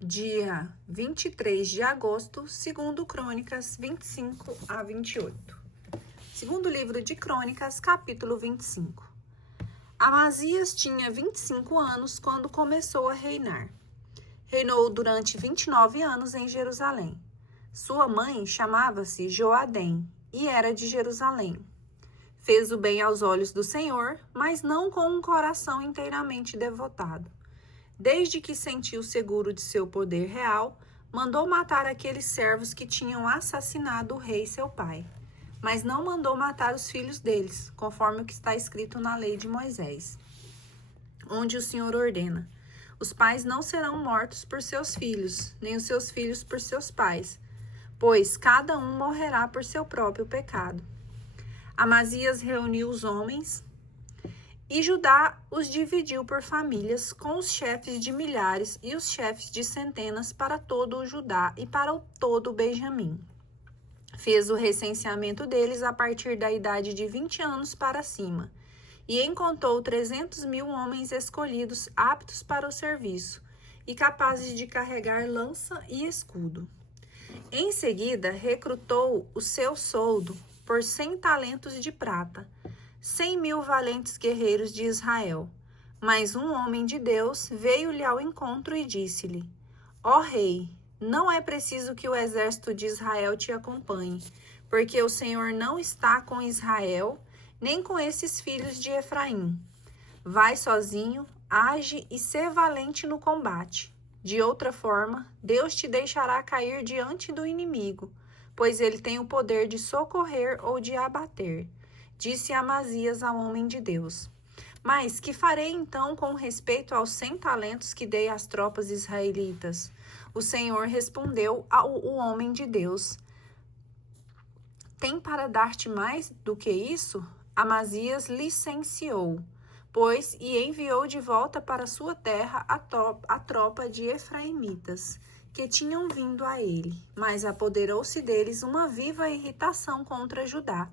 dia 23 de agosto, segundo Crônicas 25 a 28. Segundo livro de Crônicas, capítulo 25. Amazias tinha 25 anos quando começou a reinar. Reinou durante 29 anos em Jerusalém. Sua mãe chamava-se Joadém e era de Jerusalém. Fez o bem aos olhos do Senhor, mas não com um coração inteiramente devotado. Desde que sentiu seguro de seu poder real, mandou matar aqueles servos que tinham assassinado o rei seu pai. Mas não mandou matar os filhos deles, conforme o que está escrito na lei de Moisés, onde o Senhor ordena: os pais não serão mortos por seus filhos, nem os seus filhos por seus pais, pois cada um morrerá por seu próprio pecado. Amazias reuniu os homens e Judá os dividiu por famílias, com os chefes de milhares e os chefes de centenas para todo o Judá e para todo o Benjamim. Fez o recenseamento deles a partir da idade de 20 anos para cima, e encontrou 300.000 homens escolhidos aptos para o serviço e capazes de carregar lança e escudo. Em seguida, recrutou o seu soldo por 100 talentos de prata, 100.000 valentes guerreiros de Israel. Mas um homem de Deus veio-lhe ao encontro e disse-lhe: ó rei, não é preciso que o exército de Israel te acompanhe, porque o Senhor não está com Israel, nem com esses filhos de Efraim. Vai sozinho, age e sê valente no combate. De outra forma, Deus te deixará cair diante do inimigo, pois ele tem o poder de socorrer ou de abater. Disse Amazias ao homem de Deus: mas que farei então com respeito aos 100 talentos que dei às tropas israelitas? O Senhor respondeu ao homem de Deus: tem para dar-te mais do que isso? Amazias licenciou, pois, e enviou de volta para sua terra a tropa de efraimitas, que tinham vindo a ele. Mas apoderou-se deles uma viva irritação contra Judá,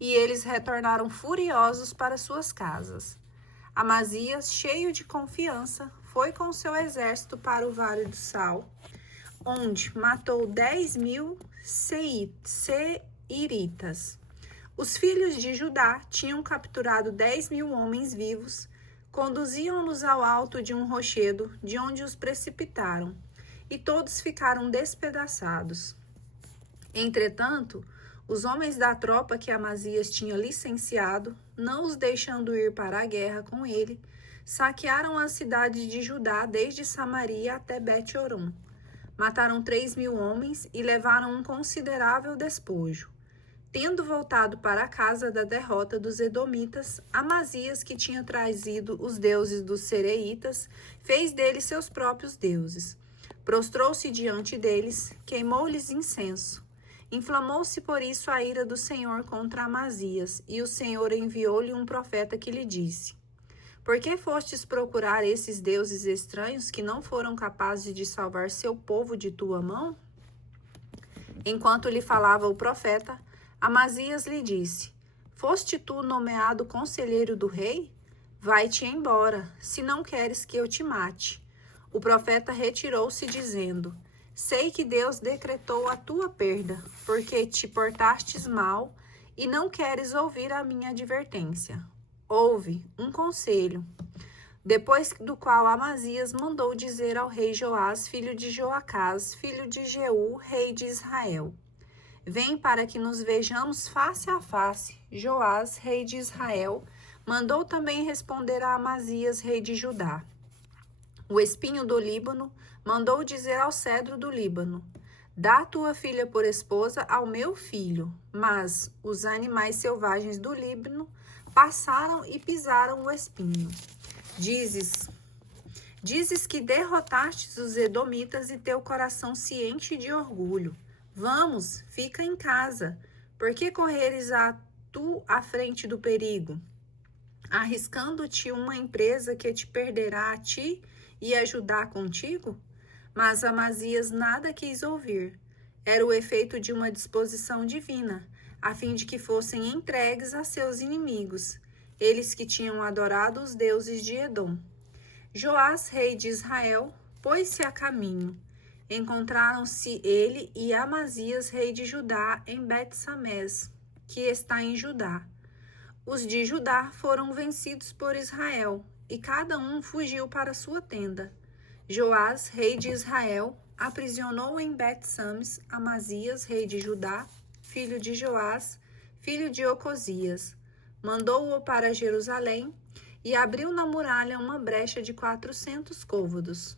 e eles retornaram furiosos para suas casas. Amazias, cheio de confiança, foi com seu exército para o Vale do Sal, onde matou 10.000 seiritas. Os filhos de Judá tinham capturado 10.000 homens vivos, conduziam-nos ao alto de um rochedo, de onde os precipitaram, e todos ficaram despedaçados. Entretanto, os homens da tropa que Amazias tinha licenciado, não os deixando ir para a guerra com ele, saquearam as cidades de Judá desde Samaria até Bet-Horon. Mataram 3.000 homens e levaram um considerável despojo. Tendo voltado para a casa da derrota dos edomitas, Amazias, que tinha trazido os deuses dos sereitas, fez deles seus próprios deuses. Prostrou-se diante deles, queimou-lhes incenso. Inflamou-se por isso a ira do Senhor contra Amazias, e o Senhor enviou-lhe um profeta que lhe disse: por que fostes procurar esses deuses estranhos que não foram capazes de salvar seu povo de tua mão? Enquanto lhe falava o profeta, Amazias lhe disse: foste tu nomeado conselheiro do rei? Vai-te embora, se não queres que eu te mate. O profeta retirou-se, dizendo: sei que Deus decretou a tua perda, porque te portastes mal e não queres ouvir a minha advertência. Ouve um conselho. Depois do qual Amazias mandou dizer ao rei Joás, filho de Joacás, filho de Jeú, rei de Israel: vem para que nos vejamos face a face. Joás, rei de Israel, mandou também responder a Amazias, rei de Judá: o espinho do Líbano mandou dizer ao cedro do Líbano: dá tua filha por esposa ao meu filho. Mas os animais selvagens do Líbano passaram e pisaram o espinho. Dizes que derrotastes os edomitas e teu coração se enche de orgulho. Vamos, fica em casa. Por que correres tu à frente do perigo, arriscando-te uma empresa que te perderá a ti e ajudar contigo? Mas Amazias nada quis ouvir. Era o efeito de uma disposição divina, a fim de que fossem entregues a seus inimigos, eles que tinham adorado os deuses de Edom. Joás, rei de Israel, pôs-se a caminho. Encontraram-se ele e Amazias, rei de Judá, em Bet-Samés, que está em Judá. Os de Judá foram vencidos por Israel, e cada um fugiu para sua tenda. Joás, rei de Israel, aprisionou em Bet-Sames Amazias, rei de Judá, filho de Joás, filho de Ocosias. Mandou-o para Jerusalém e abriu na muralha uma brecha de 400 côvados,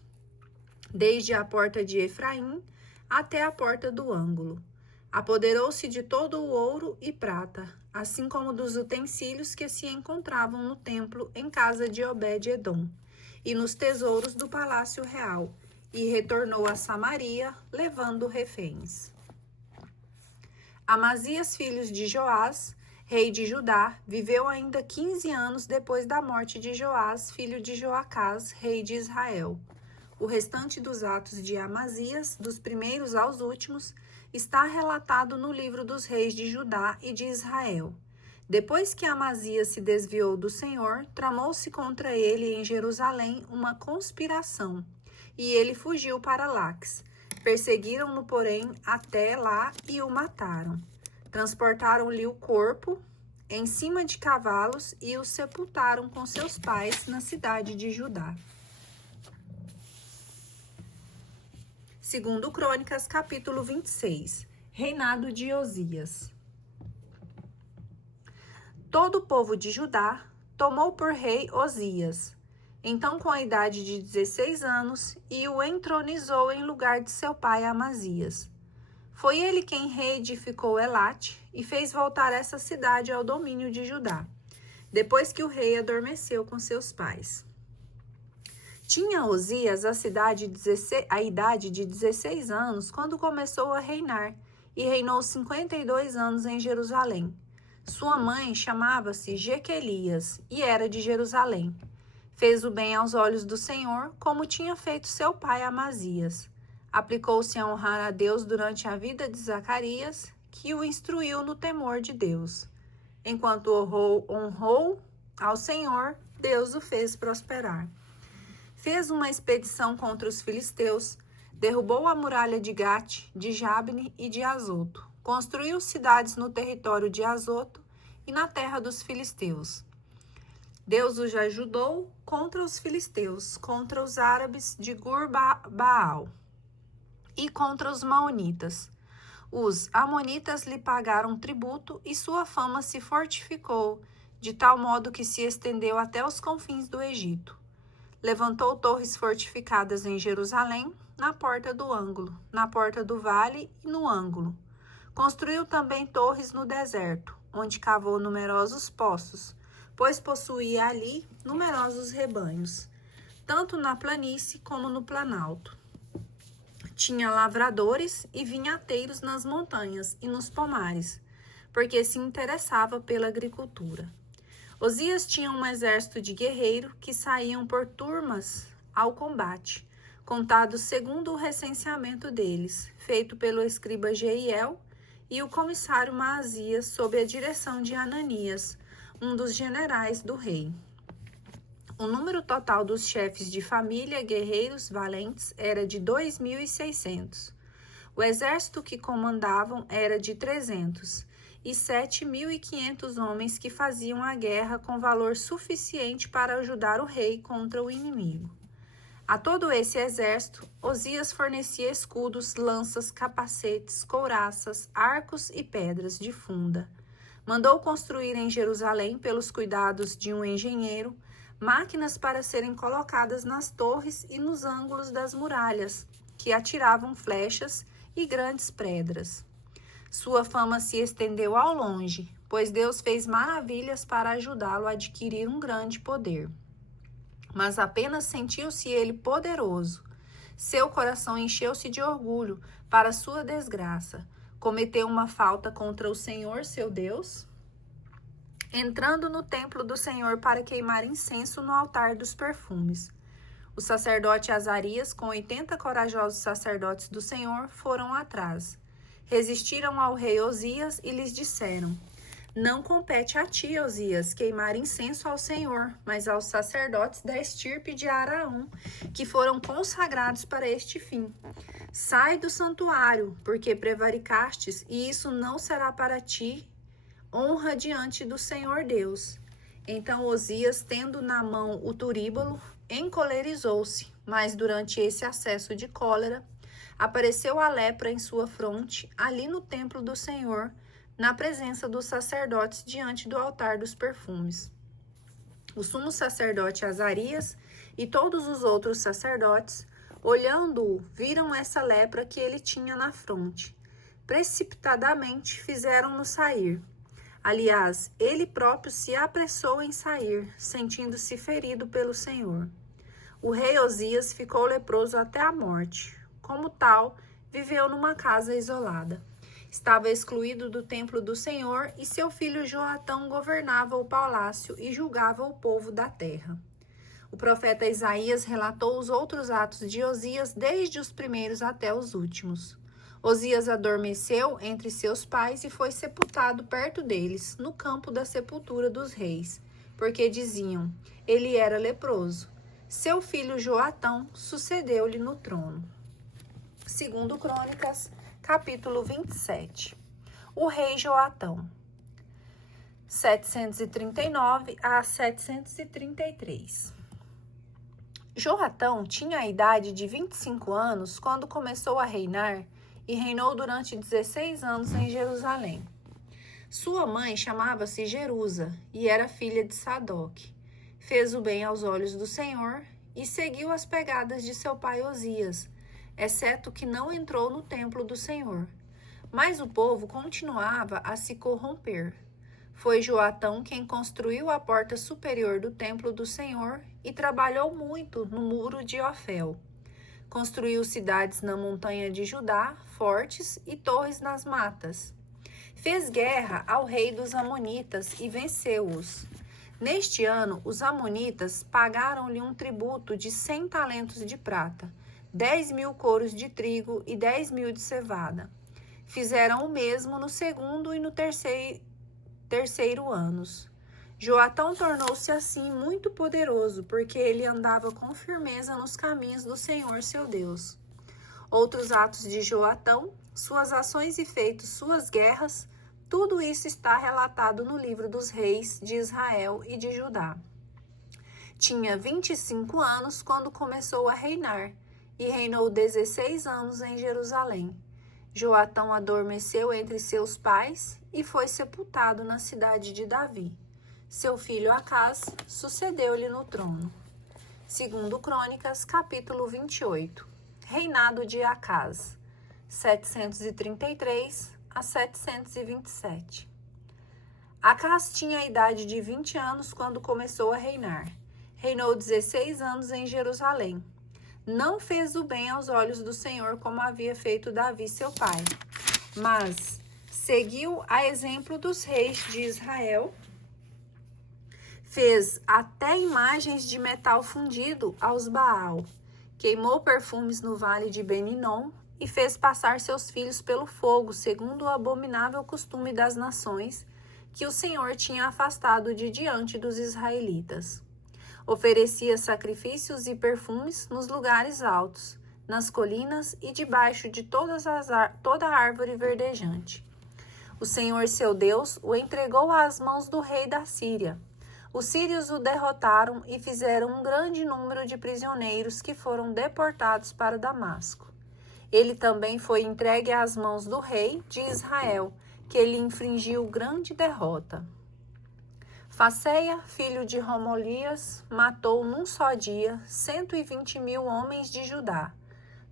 desde a porta de Efraim até a porta do ângulo. Apoderou-se de todo o ouro e prata, assim como dos utensílios que se encontravam no templo em casa de Obed-edom, e nos tesouros do palácio real, e retornou a Samaria, levando reféns. Amazias, filho de Joás, rei de Judá, viveu ainda 15 anos depois da morte de Joás, filho de Joacás, rei de Israel. O restante dos atos de Amazias, dos primeiros aos últimos, está relatado no livro dos reis de Judá e de Israel. Depois que Amazias se desviou do Senhor, tramou-se contra ele em Jerusalém uma conspiração, e ele fugiu para Laques. Perseguiram-no, porém, até lá e o mataram. Transportaram-lhe o corpo em cima de cavalos e o sepultaram com seus pais na cidade de Judá. Segundo Crônicas, capítulo 26. Reinado de Osias. Todo o povo de Judá tomou por rei Osias, então com a idade de 16 anos, e o entronizou em lugar de seu pai Amazias. Foi ele quem reedificou Elate e fez voltar essa cidade ao domínio de Judá, depois que o rei adormeceu com seus pais. Tinha Osias a idade de 16 anos quando começou a reinar, e reinou 52 anos em Jerusalém. Sua mãe chamava-se Jequelias e era de Jerusalém. Fez o bem aos olhos do Senhor, como tinha feito seu pai Amazias. Aplicou-se a honrar a Deus durante a vida de Zacarias, que o instruiu no temor de Deus. Enquanto honrou ao Senhor, Deus o fez prosperar. Fez uma expedição contra os filisteus, derrubou a muralha de Gate, de Jabne e de Azoto. Construiu cidades no território de Azoto e na terra dos filisteus. Deus os ajudou contra os filisteus, contra os árabes de Gur-Baal e contra os maonitas. Os amonitas lhe pagaram tributo e sua fama se fortificou, de tal modo que se estendeu até os confins do Egito. Levantou torres fortificadas em Jerusalém, na porta do ângulo, na porta do vale e no ângulo. Construiu também torres no deserto, onde cavou numerosos poços, pois possuía ali numerosos rebanhos, tanto na planície como no planalto. Tinha lavradores e vinhateiros nas montanhas e nos pomares, porque se interessava pela agricultura. Osias tinha um exército de guerreiros que saíam por turmas ao combate, contados segundo o recenseamento deles, feito pelo escriba Jeiel e o comissário Maasias, sob a direção de Ananias, um dos generais do rei. O número total dos chefes de família, guerreiros valentes, era de 2.600. O exército que comandavam era de 300, e 7.500 homens que faziam a guerra com valor suficiente para ajudar o rei contra o inimigo. A todo esse exército, Osias fornecia escudos, lanças, capacetes, couraças, arcos e pedras de funda. Mandou construir em Jerusalém, pelos cuidados de um engenheiro, máquinas para serem colocadas nas torres e nos ângulos das muralhas, que atiravam flechas e grandes pedras. Sua fama se estendeu ao longe, pois Deus fez maravilhas para ajudá-lo a adquirir um grande poder. Mas apenas sentiu-se ele poderoso. Seu coração encheu-se de orgulho para sua desgraça. Cometeu uma falta contra o Senhor, seu Deus, entrando no templo do Senhor para queimar incenso no altar dos perfumes. O sacerdote Azarias, com 80 corajosos sacerdotes do Senhor, foram atrás. Resistiram ao rei Osias e lhes disseram: Não compete a ti, Osias, queimar incenso ao Senhor, mas aos sacerdotes da estirpe de Araão, que foram consagrados para este fim. Sai do santuário, porque prevaricastes, e isso não será para ti honra diante do Senhor Deus. Então Osias, tendo na mão o turíbulo, encolerizou-se, mas durante esse acesso de cólera, apareceu a lepra em sua fronte, ali no templo do Senhor, na presença dos sacerdotes diante do altar dos perfumes. O sumo sacerdote Azarias e todos os outros sacerdotes, olhando-o, viram essa lepra que ele tinha na fronte. Precipitadamente fizeram-no sair. Aliás, ele próprio se apressou em sair, sentindo-se ferido pelo Senhor. O rei Osias ficou leproso até a morte. Como tal, viveu numa casa isolada. Estava excluído do templo do Senhor e seu filho Joatão governava o palácio e julgava o povo da terra. O profeta Isaías relatou os outros atos de Osias, desde os primeiros até os últimos. Osias adormeceu entre seus pais e foi sepultado perto deles, no campo da sepultura dos reis, porque diziam, ele era leproso. Seu filho Joatão sucedeu-lhe no trono. 2 Crônicas, capítulo 27. O rei Joatão, 739 a 733. Joatão tinha a idade de 25 anos quando começou a reinar e reinou durante 16 anos em Jerusalém. Sua mãe chamava-se Jerusa e era filha de Sadoc. Fez o bem aos olhos do Senhor e seguiu as pegadas de seu pai Osias, exceto que não entrou no templo do Senhor. Mas o povo continuava a se corromper. Foi Joatão quem construiu a porta superior do templo do Senhor e trabalhou muito no muro de Ofel. Construiu cidades na montanha de Judá, fortes e torres nas matas. Fez guerra ao rei dos Amonitas e venceu-os. Neste ano, os Amonitas pagaram-lhe um tributo de 100 talentos de prata, 10.000 coros de trigo e 10.000 de cevada. Fizeram o mesmo no segundo e no terceiro anos. Joatão tornou-se assim muito poderoso, porque ele andava com firmeza nos caminhos do Senhor seu Deus. Outros atos de Joatão, suas ações e feitos, suas guerras, tudo isso está relatado no livro dos reis de Israel e de Judá. Tinha 25 anos quando começou a reinar, e reinou 16 anos em Jerusalém. Joatão adormeceu entre seus pais e foi sepultado na cidade de Davi. Seu filho Acás sucedeu-lhe no trono. 2 Crônicas, capítulo 28. Reinado de Acás, 733 a 727. Acás tinha a idade de 20 anos quando começou a reinar. Reinou 16 anos em Jerusalém. Não fez o bem aos olhos do Senhor como havia feito Davi, seu pai, mas seguiu a exemplo dos reis de Israel. Fez até imagens de metal fundido aos Baal. Queimou perfumes no vale de Ben-Hinom e fez passar seus filhos pelo fogo, segundo o abominável costume das nações que o Senhor tinha afastado de diante dos israelitas. Oferecia sacrifícios e perfumes nos lugares altos, nas colinas e debaixo de toda a árvore verdejante. O Senhor seu Deus o entregou às mãos do rei da Síria. Os sírios o derrotaram e fizeram um grande número de prisioneiros que foram deportados para Damasco. Ele também foi entregue às mãos do rei de Israel, que lhe infligiu grande derrota. Faceia, filho de Romolias, matou num só dia 120.000 homens de Judá,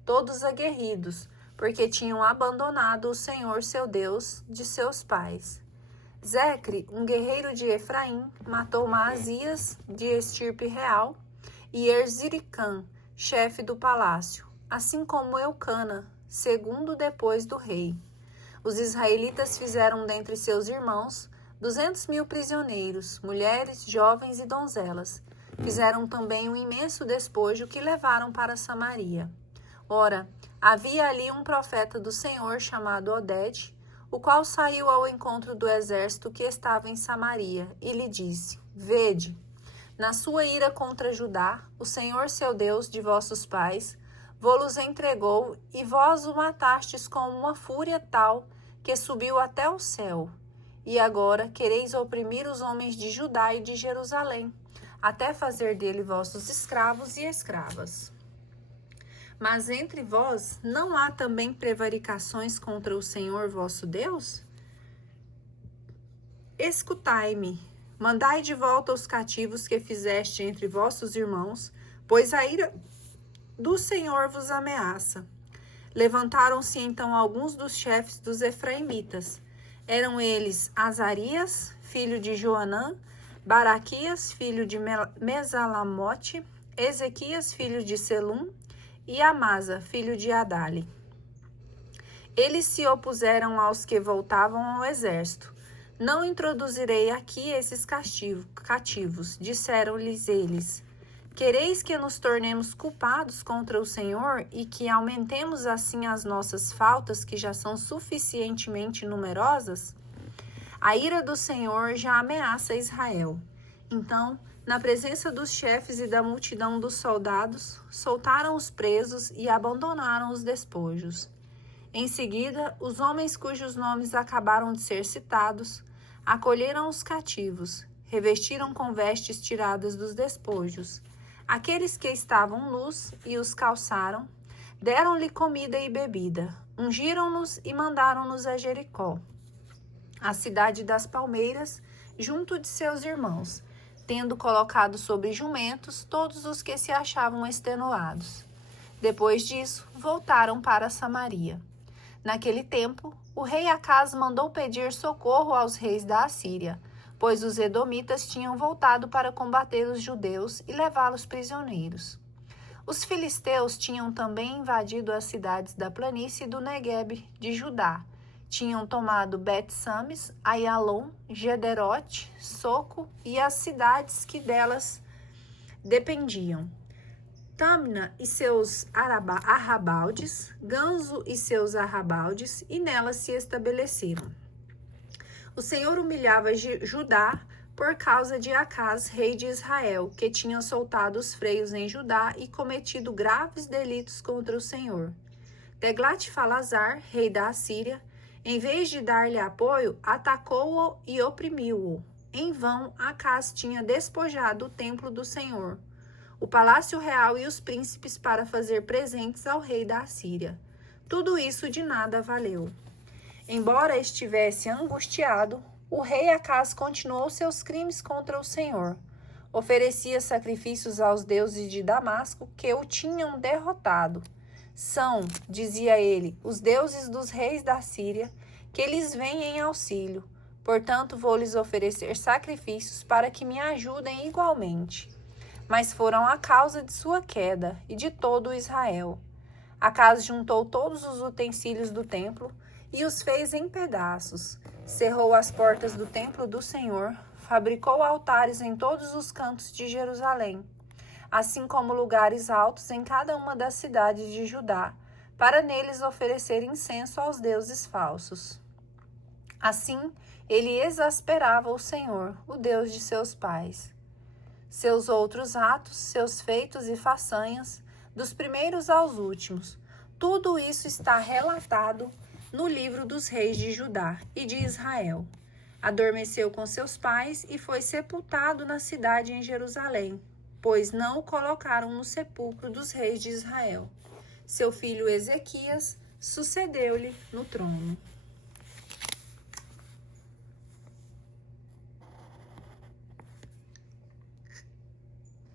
todos aguerridos, porque tinham abandonado o Senhor seu Deus de seus pais. Zecre, um guerreiro de Efraim, matou Maasias, de estirpe real, e Erziricã, chefe do palácio, assim como Eucana, segundo depois do rei. Os israelitas fizeram dentre seus irmãos 200.000 prisioneiros, mulheres, jovens e donzelas. Fizeram também um imenso despojo que levaram para Samaria. Ora, havia ali um profeta do Senhor chamado Oded, o qual saiu ao encontro do exército que estava em Samaria, e lhe disse: Vede, na sua ira contra Judá, o Senhor seu Deus de vossos pais vô-los entregou, e vós o matastes com uma fúria tal que subiu até o céu. E agora quereis oprimir os homens de Judá e de Jerusalém, até fazer dele vossos escravos e escravas. Mas entre vós não há também prevaricações contra o Senhor vosso Deus? Escutai-me, mandai de volta os cativos que fizeste entre vossos irmãos, pois a ira do Senhor vos ameaça. Levantaram-se então alguns dos chefes dos efraimitas. Eram eles Azarias, filho de Joanã, Baraquias, filho de Mesalamote, Ezequias, filho de Selum, e Amasa, filho de Adali. Eles se opuseram aos que voltavam ao exército. Não introduzirei aqui esses cativos, disseram-lhes eles. Quereis que nos tornemos culpados contra o Senhor e que aumentemos assim as nossas faltas, que já são suficientemente numerosas? A ira do Senhor já ameaça Israel. Então, na presença dos chefes e da multidão dos soldados, soltaram os presos e abandonaram os despojos. Em seguida, os homens cujos nomes acabaram de ser citados, acolheram os cativos, revestiram com vestes tiradas dos despojos. Aqueles que estavam nus e os calçaram, deram-lhe comida e bebida, ungiram-nos e mandaram-nos a Jericó, a cidade das palmeiras, junto de seus irmãos, tendo colocado sobre jumentos todos os que se achavam extenuados. Depois disso, voltaram para Samaria. Naquele tempo, o rei Acaz mandou pedir socorro aos reis da Assíria, pois os edomitas tinham voltado para combater os judeus e levá-los prisioneiros. Os filisteus tinham também invadido as cidades da planície do Neguebe de Judá. Tinham tomado Bet-Sames, Aialon, Gederote, Soco e as cidades que delas dependiam. Tamna e seus arrabaldes, Ganzo e seus arrabaldes, e nelas se estabeleceram. O Senhor humilhava Judá por causa de Acaz, rei de Israel, que tinha soltado os freios em Judá e cometido graves delitos contra o Senhor. Teglat-Falazar, rei da Assíria, em vez de dar-lhe apoio, atacou-o e oprimiu-o. Em vão, Acaz tinha despojado o templo do Senhor, o palácio real e os príncipes para fazer presentes ao rei da Assíria. Tudo isso de nada valeu. Embora estivesse angustiado, o rei Acaz continuou seus crimes contra o Senhor. Oferecia sacrifícios aos deuses de Damasco que o tinham derrotado. São, dizia ele, os deuses dos reis da Síria, que lhes vêm em auxílio. Portanto, vou lhes oferecer sacrifícios para que me ajudem igualmente. Mas foram a causa de sua queda e de todo Israel. Acaz juntou todos os utensílios do templo e os fez em pedaços. Cerrou as portas do templo do Senhor, fabricou altares em todos os cantos de Jerusalém, assim como lugares altos em cada uma das cidades de Judá, para neles oferecer incenso aos deuses falsos. Assim, ele exasperava o Senhor, o Deus de seus pais. Seus outros atos, seus feitos e façanhas, dos primeiros aos últimos, tudo isso está relatado no livro dos reis de Judá e de Israel. Adormeceu com seus pais e foi sepultado na cidade em Jerusalém, pois não o colocaram no sepulcro dos reis de Israel. Seu filho Ezequias sucedeu-lhe no trono.